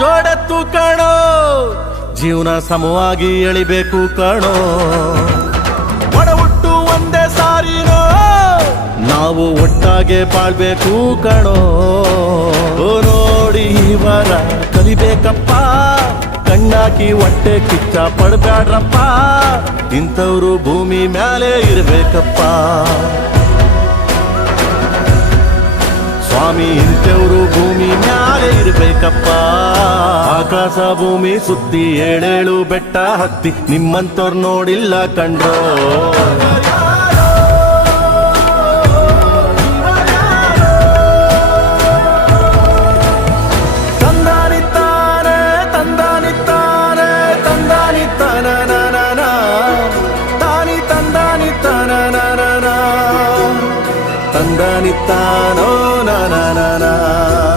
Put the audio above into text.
ಜೋಡೆತ್ತು ಕಣೋ, ಜೀವನ ಸಮವಾಗಿ ಎಳಿಬೇಕು ಕಣೋ. ಒಡ ಹುಟ್ಟು ಒಂದೇ ಸಾರಿನೋ, ನಾವು ಒಟ್ಟಾಗೆ ಬಾಳ್ಬೇಕು ಕಣೋ. ನೋಡಿ ಇವರ ಕಲಿಬೇಕಪ್ಪ, ಕಣ್ಣಾಕಿ ಹೊಟ್ಟೆ ಕಿಚ್ಚ ಪಡ್ಬ್ಯಾಡ್ರಪ್ಪ. ಇಂಥವ್ರು ಭೂಮಿ ಮ್ಯಾಲೆ ಇರ್ಬೇಕಪ್ಪ ಸ್ವಾಮಿ, ಇಂಥವ್ರು ಭೂಮಿ ಮ್ಯಾಲೆ ಇರ್ಬೇಕಪ್ಪ. ಆಕಾಶ ಭೂಮಿ ಸುತ್ತಿ 7 ಬೆಟ್ಟ ಹತ್ತಿ ನಿಮ್ಮಂತವ್ರು ನೋಡಿಲ್ಲ ಕಂಡ್ರೋ.